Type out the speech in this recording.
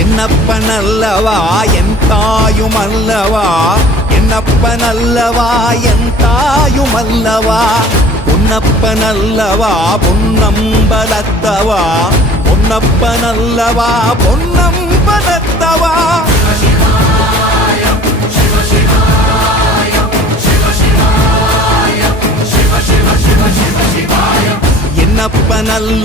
என்னப்பனல்லவா என் தாயுமல்லவா, என்னப்பனல்லவா என் தாயுமல்லவா, பொன்னப்பனல்லவா பொன்னம்பலத்தவா, பொன்னப்பனல்லவா பொன்னம்பலத்தவா. என்னப்பனல்ல